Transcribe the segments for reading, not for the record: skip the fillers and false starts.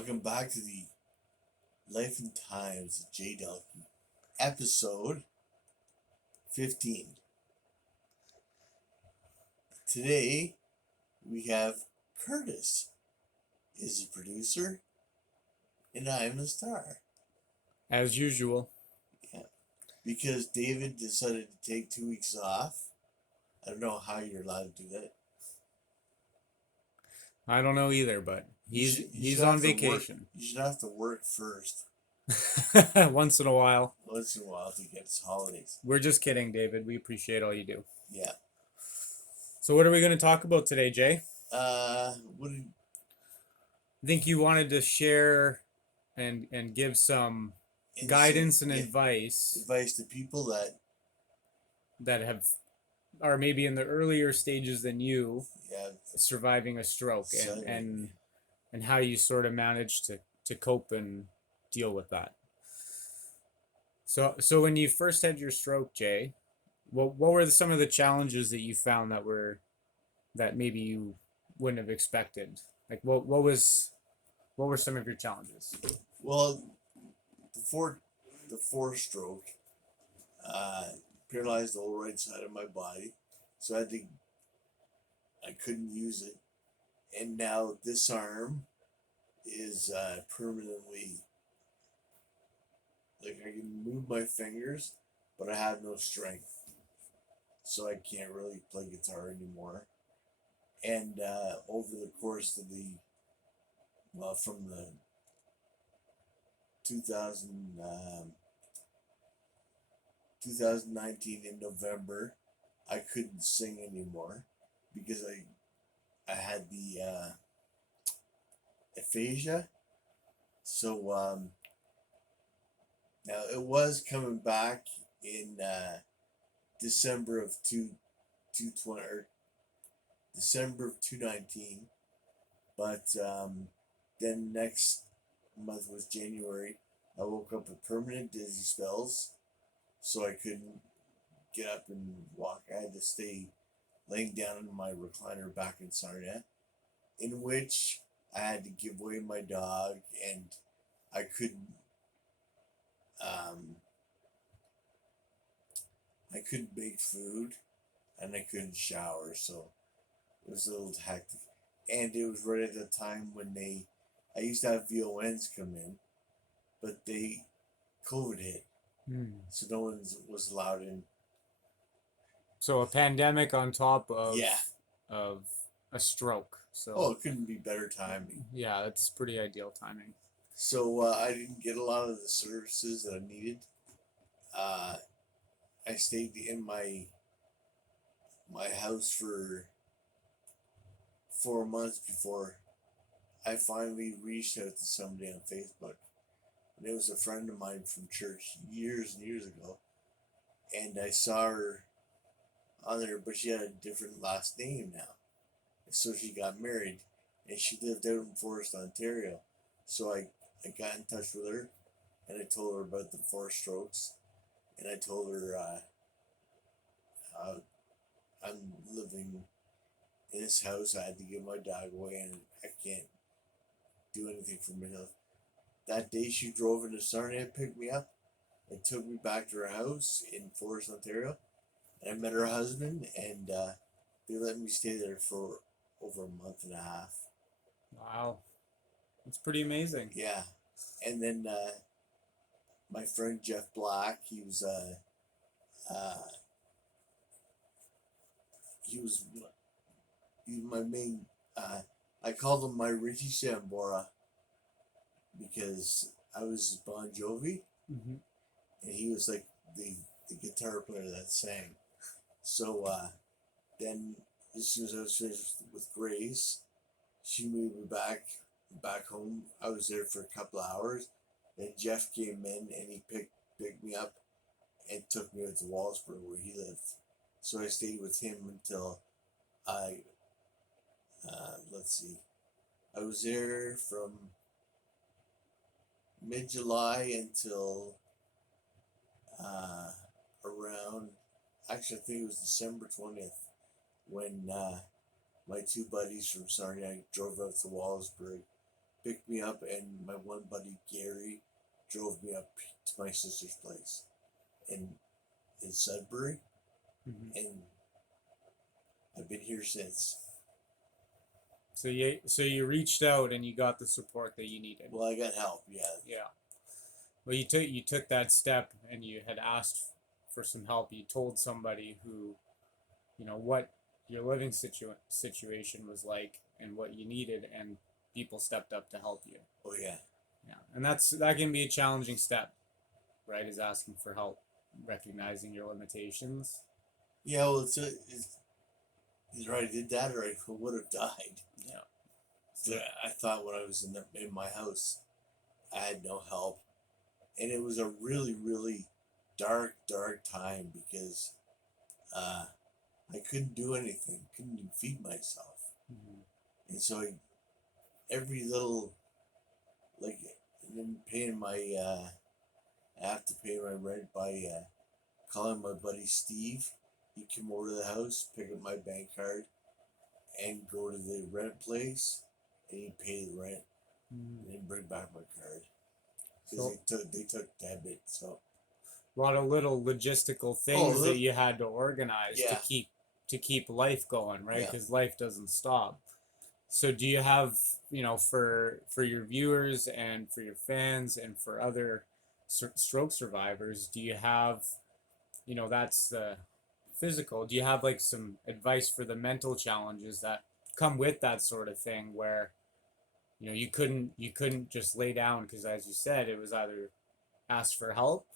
Welcome back to the Life and Times of Jay Dahlke, episode 15. Today we have Curtis is the producer, and I'm the star. As usual. Yeah, because David decided to take 2 weeks off. I don't know how you're allowed to do that. I don't know either, but he's should on have to work. vacation. You should have to work first Once in a while. once in a while to get his holidays. We're just kidding, David. We appreciate all you do. Yeah. So what are we going to talk about today, Jay? What did I think you wanted to share and give some guidance and advice to people that are maybe in the earlier stages than you, yeah, surviving a stroke and how you sort of managed to cope and deal with that. So when you first had your stroke, Jay, what were some of the challenges that you found that maybe you wouldn't have expected? Like what were some of your challenges? well, the fourth stroke paralyzed the whole right side of my body, so I couldn't use it, and now this arm is permanently, like, I can move my fingers, but I have no strength, so I can't really play guitar anymore. And over the course of from the 2019 in November, I couldn't sing anymore because I had the aphasia. So now it was coming back in December of 2020 or December of 2019, but then next month was January. I woke up with permanent dizzy spells, so I couldn't get up and walk. I had to stay laying down in my recliner back in Sarnia, in which I had to give away my dog, and I couldn't bake food, and I couldn't shower, so it was a little hectic. And it was right at the time when I used to have VONs come in, but COVID hit, so no one was allowed in. So a pandemic on top of a stroke. So it couldn't be better timing. Yeah, that's pretty ideal timing. So I didn't get a lot of the services that I needed. I stayed in my house for 4 months before I finally reached out to somebody on Facebook. And it was a friend of mine from church years and years ago. And I saw her on there, but she had a different last name now. So she got married, and she lived out in Forest, Ontario. So I got in touch with her, and I told her about the 4 strokes. And I told her I'm living in this house. I had to give my dog away, and I can't do anything for myself. That day, she drove into Sarnia and picked me up and took me back to her house in Forest, Ontario. And I met her husband, and they let me stay there for over a month and a half. Wow, that's pretty amazing. Yeah, and then my friend Jeff Black, he was my main. I called him my Richie Sambora because I was Bon Jovi, and he was like the guitar player that sang. So then, as soon as I was finished with Grace, she moved me back home. I was there for a couple of hours. Then Jeff came in and he picked me up and took me out to Wallsburg where he lived. So I stayed with him until I was there from mid-July until around, actually I think it was December 20th, when my 2 buddies from Sarnia drove out to Wallsburg picked me up, and my one buddy Gary drove me up to my sister's place in Sudbury, and I've been here since. So you reached out and you got the support that you needed. Well, I got help, yeah. Yeah. Well, you took that step and you had asked for some help. You told somebody who, what your living situation was like and what you needed, and people stepped up to help you. Oh yeah. Yeah, and that can be a challenging step, right? Is asking for help, recognizing your limitations. Yeah, well, either I did that or I would have died. Yeah. So I thought when I was in my house, I had no help, and it was a really, really dark time because I couldn't do anything, couldn't even feed myself, and so every little, like, and then paying my I have to pay my rent by calling my buddy Steve. He'd come over to the house, pick up my bank card, and go to the rent place, and he'd pay the rent, and then bring back my card. Because they took debit, so a lot of little logistical things that you had to organize to keep life going, right? Because life doesn't stop. So do you have, for your viewers and for your fans and for other stroke survivors, do you have, that's the physical, do you have like some advice for the mental challenges that come with that sort of thing where, you couldn't just lay down because, as you said, it was either ask for help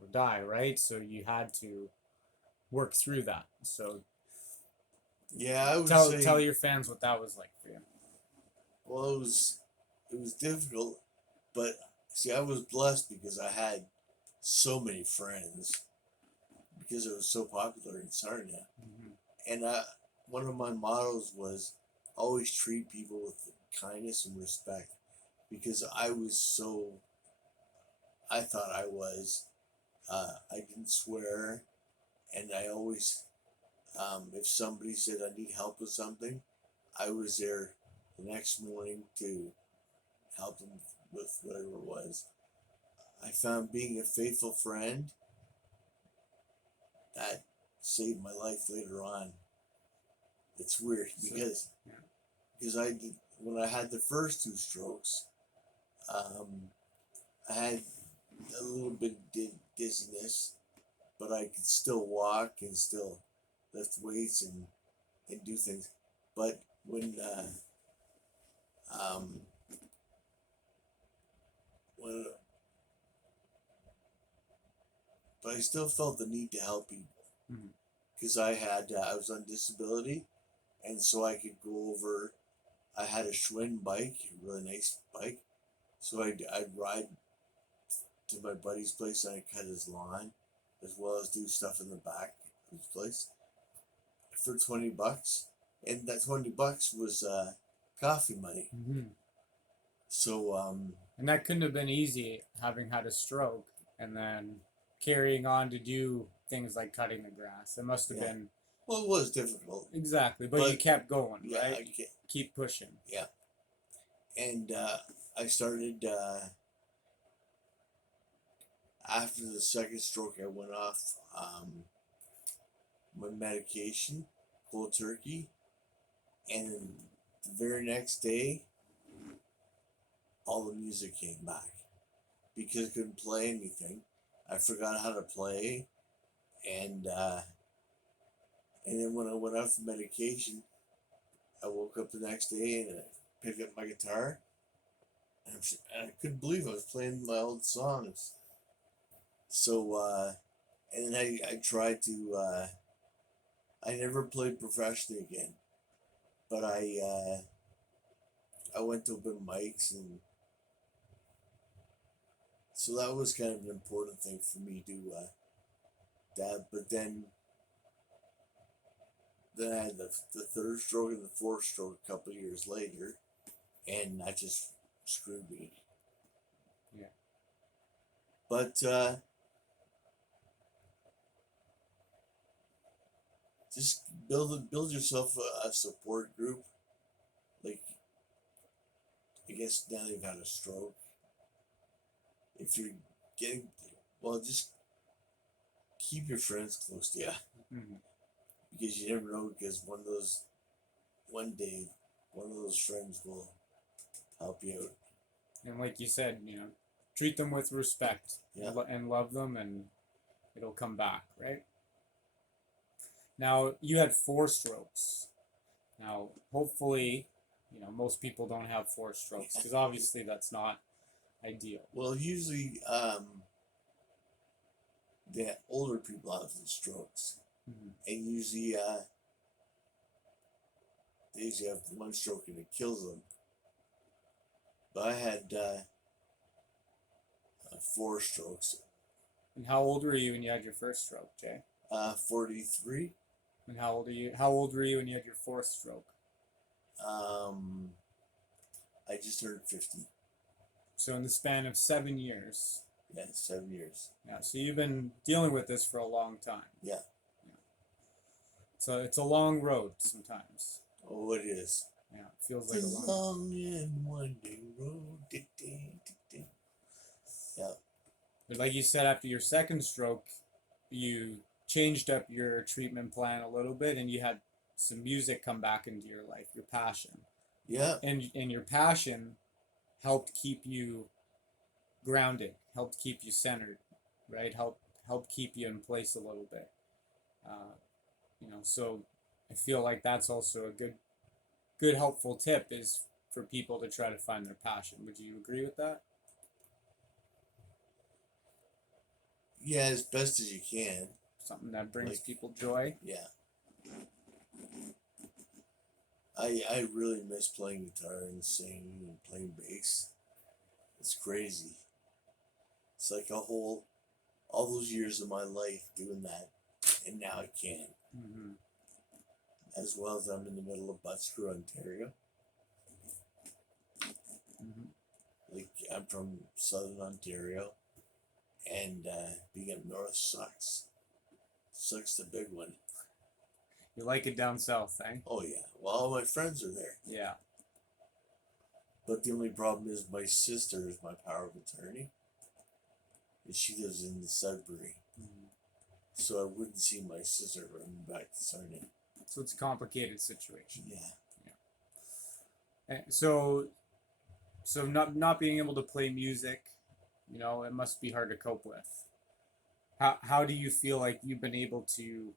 or die, right? So you had to work through that. So yeah, I would tell your fans what that was like for you. Well, it was difficult, but see, I was blessed because I had so many friends because it was so popular in Sarnia, and one of my mottos was always treat people with kindness and respect, because I thought I was, I didn't swear, and I always, if somebody said I need help with something, I was there the next morning to help them with whatever it was. I found being a faithful friend that saved my life later on. It's weird because I did, when I had the first two strokes, I had a little bit of dizziness, but I could still walk and still lift weights and do things. But when but I still felt the need to help people because I was on disability, and so I could go over. I had a Schwinn bike, a really nice bike, so I'd ride to my buddy's place and I'd cut his lawn, as well as do stuff in the back of his place for $20, and that $20 was coffee money. So and that couldn't have been easy, having had a stroke and then carrying on to do things like cutting the grass. It must have been. Well, it was difficult. Exactly, but you kept going, right? Keep pushing. Yeah. And I started, after the second stroke, I went off my medication, cold turkey, and the very next day, all the music came back because I couldn't play anything. I forgot how to play, and then when I went off the medication, I woke up the next day and I picked up my guitar, and I couldn't believe I was playing my old songs. So and then I tried to. I never played professionally again, but I went to open mics, and so that was kind of an important thing for me to that. But then I had the third stroke and the fourth stroke a couple of years later, and that just screwed me. Yeah. But just build yourself a support group. Like, I guess now they've had a stroke. If you're getting, well, just keep your friends close to you Mm-hmm. because you never know. Because one day, one of those friends will help you out. And like you said, treat them with respect, Yeah. and love them, and it'll come back, right? Now, you had 4 strokes. Now, hopefully, most people don't have 4 strokes because obviously that's not ideal. Well, usually, the older people have the strokes, Mm-hmm. and usually, they usually have one stroke and it kills them. But I had 4 strokes. And how old were you when you had your first stroke, Jay? 43. And how old are you? How old were you when you had your 4th stroke? I just turned 50. So in the span of 7 years. Yeah, 7 years. Yeah. So you've been dealing with this for a long time. Yeah. So it's a long road sometimes. Oh, it is. Yeah, it feels It's like a long and winding road. Yeah. But like you said, after your second stroke, you changed up your treatment plan a little bit, and you had some music come back into your life, your passion. Yeah. And your passion helped keep you grounded, helped keep you centered, right? Helped keep you in place a little bit. So I feel like that's also a good helpful tip is for people to try to find their passion. Would you agree with that? Yeah, as best as you can. Something that brings people joy. Yeah. I really miss playing guitar and singing and playing bass. It's crazy. It's like all those years of my life doing that, and now I can't. Mm-hmm. As well as I'm in the middle of Buttscrew, Ontario. Mm-hmm. Like, I'm from Southern Ontario, and being up north sucks. Sucks the big one. You like it down south, eh? Oh yeah. Well, all my friends are there. Yeah. But the only problem is my sister is my power of attorney, and she lives in the Sudbury. Mm-hmm. So I wouldn't see my sister running back to Sarnia. So it's a complicated situation. Yeah. And so not being able to play music, it must be hard to cope with. How do you feel like you've been able to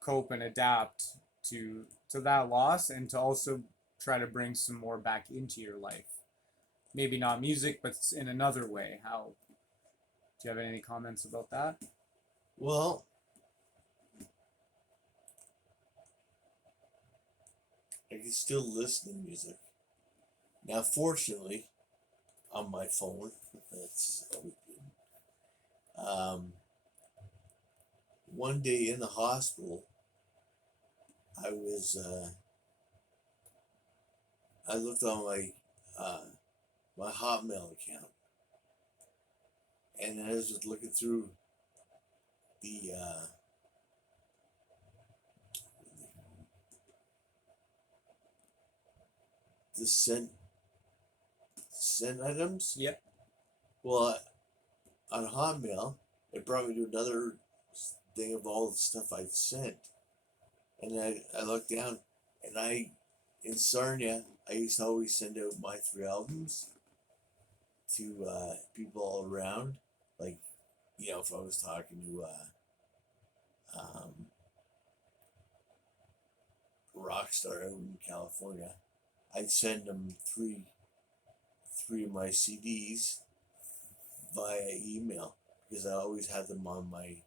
cope and adapt to that loss, and to also try to bring some more back into your life? Maybe not music, but in another way. How do you have any comments about that? Well, I can still listen to music. Now, fortunately, on my phone, that's always good. One day in the hospital, I looked on my Hotmail account, and I was just looking through the sent items. Yep. Well, on Hotmail, it brought me to another thing of all the stuff I've sent, and I looked down, and in Sarnia, I used to always send out my 3 albums to people all around, like, if I was talking to Rockstar out in California, I'd send them three of my CDs via email because I always had them on my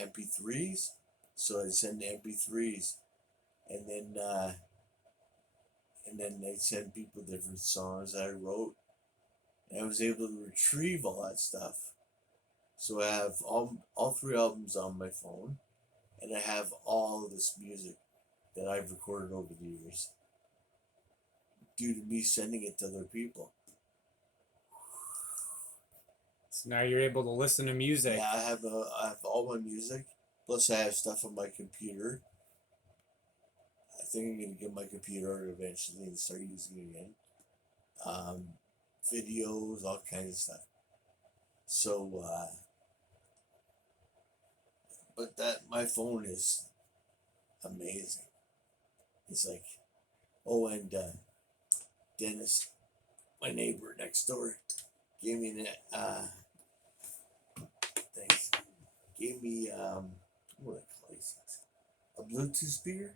MP3s. So I'd send the MP3s, and then I'd send people different songs that I wrote, and I was able to retrieve all that stuff. So I have all 3 albums on my phone, and I have all this music that I've recorded over the years due to me sending it to other people. So now you're able to listen to music. Yeah, I have all my music, plus I have stuff on my computer. I think I'm gonna get my computer eventually and start using it again. um, videos, all kinds of stuff. So, but that my phone is amazing. It's like, oh, and Dennis, my neighbor next door, gave me that. Thanks. Gave me what do I call these things? A Bluetooth speaker,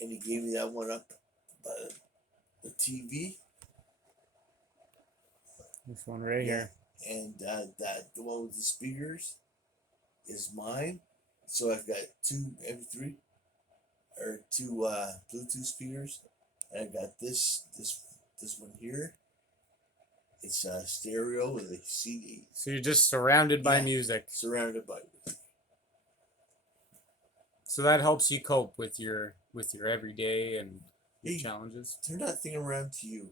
and he gave me that one up by the TV. This one right here. And that the one with the speakers is mine. So I've got two MP3 or two Bluetooth speakers, and I've got this one here. It's a stereo with a CD. So you're just surrounded by music. Surrounded by music. So that helps you cope with your everyday and your challenges. Turn that thing around to you.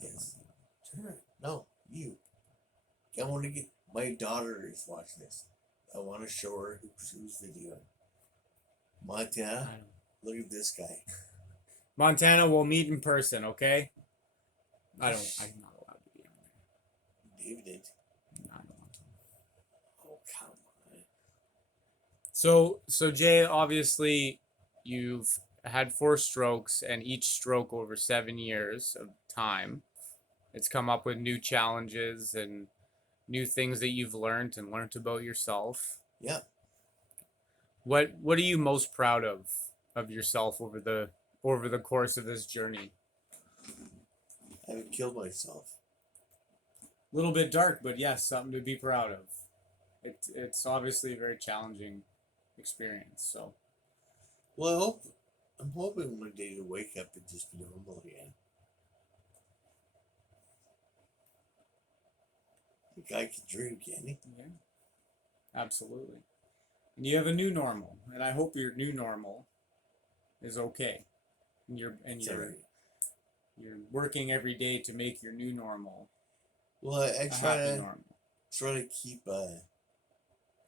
Yes. Turn it. No, you. I want to get. My daughter is watching this. I want to show her who's videoing. Montana, look at this guy. Montana, we'll meet in person, okay? I'm not allowed to be on there. David. No, I don't want to. Oh, come on. So Jay, obviously, you've had 4 strokes, and each stroke over 7 years of time. It's come up with new challenges and new things that you've learned about yourself. Yeah. What are you most proud of yourself over the course of this journey? I haven't killed myself. A little bit dark, but yes, something to be proud of. It's obviously a very challenging experience. So, well, I'm hoping one day to wake up and just be normal again. The guy can drink, can he? Yeah, absolutely. And you have a new normal, and I hope your new normal is okay. And you're working every day to make your new normal. Well, I try to keep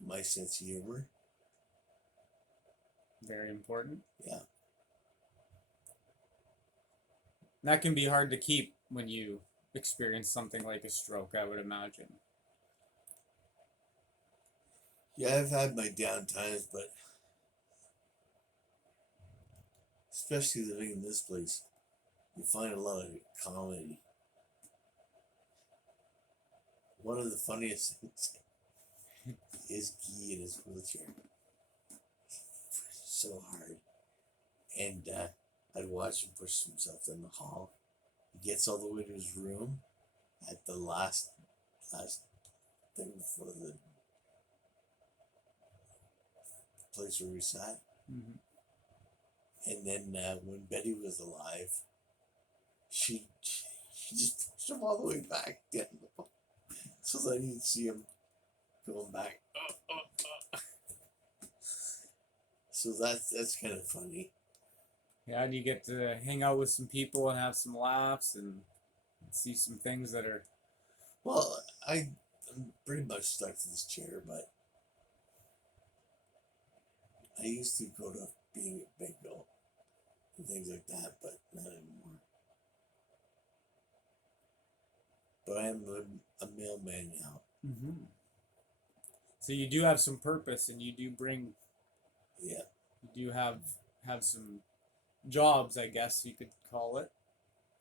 my sense of humor. Very important. Yeah. That can be hard to keep when you experience something like a stroke, I would imagine. Yeah, I've had my down times, but especially living in this place, you find a lot of comedy. One of the funniest things is Guy in his wheelchair. So hard. And I'd watch him push himself in the hall. He gets all the way to his room at the last thing before the place where we sat. Mm-hmm. And then when Betty was alive, she just pushed him all the way back down the hall. So that you'd see him going back. So that's kind of funny. Yeah, and you get to hang out with some people and have some laughs and see some things that are... Well, I'm pretty much stuck to this chair, but I used to go to being a bingo and things like that, but not anymore. But I am a mailman now. Mm-hmm. So you do have some purpose, and you do bring... Yeah. You do have some jobs, I guess you could call it,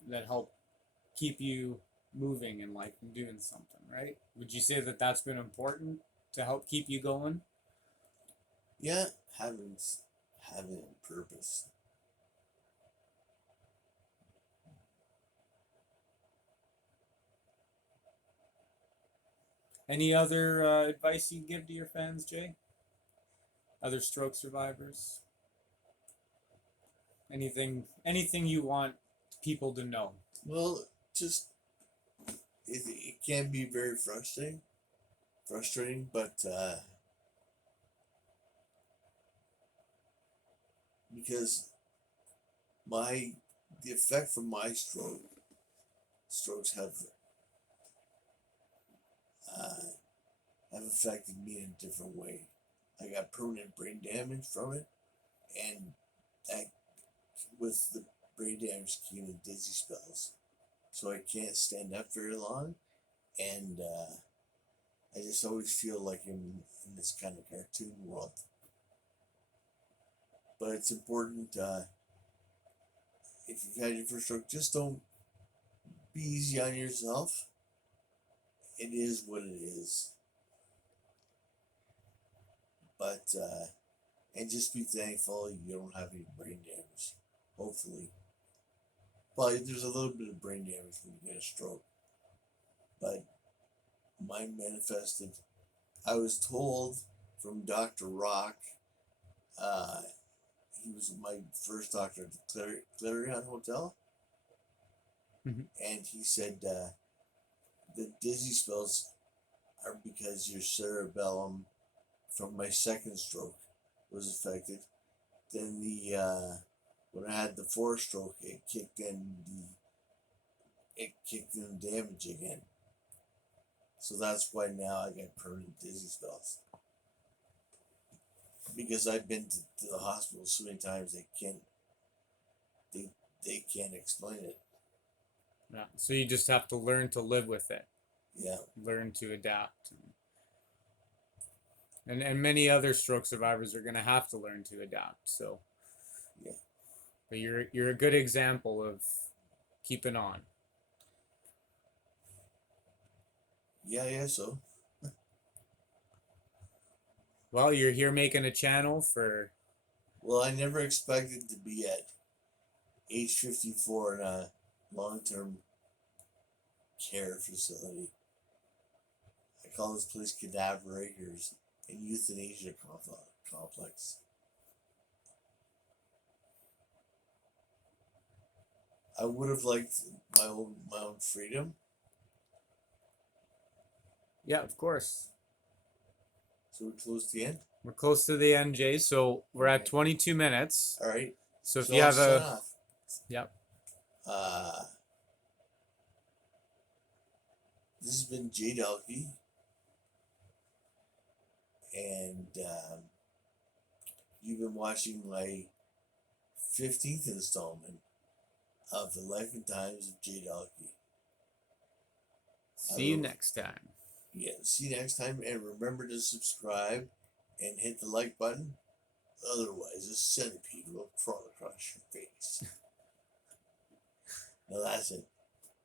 that help keep you moving in life and doing something, right? Would you say that that's been important to help keep you going? Yeah, having a purpose. Any other advice you give to your fans, Jay? Other stroke survivors? Anything you want people to know? Well, just it can be very frustrating, but because the effect from my strokes have affected me in a different way. I got permanent brain damage from it, and that with brain damage came in dizzy spells. So I can't stand up very long, and I just always feel like I'm in this kind of cartoon world. But it's important, if you've had your first stroke, just don't be easy on yourself. It is what it is. But, and just be thankful you don't have any brain damage. Hopefully. Well, there's a little bit of brain damage when you get a stroke. But mine manifested. I was told from Dr. Rock, he was my first doctor at the Clarion Hotel. Mm-hmm. And he said the dizzy spells are because your cerebellum from my second stroke was affected. Then when I had the fourth stroke, it kicked in damage again. So that's why now I got permanent dizzy spells. Because I've been to the hospital so many times they can't explain it. Yeah. So you just have to learn to live with it. Yeah. Learn to adapt. And many other stroke survivors are going to have to learn to adapt. So yeah. But you're a good example of keeping on. Yeah, so. Well, you're here making a channel for... Well, I never expected to be at age 54 in a long-term care facility. I call this place Cadaver Acres and Euthanasia Complex. I would have liked my own freedom. Yeah, of course. So we're close to the end? We're close to the end, Jay. So we're at 22 minutes. All right. So if you have sign a... off. Yep. This has been Jay Dahlke. And you've been watching my 15th installment of The Life and Times of Jay Dahlke. See you next time. Yeah, see you next time. And remember to subscribe and hit the like button. Otherwise, a centipede will crawl across your face. Now that's it.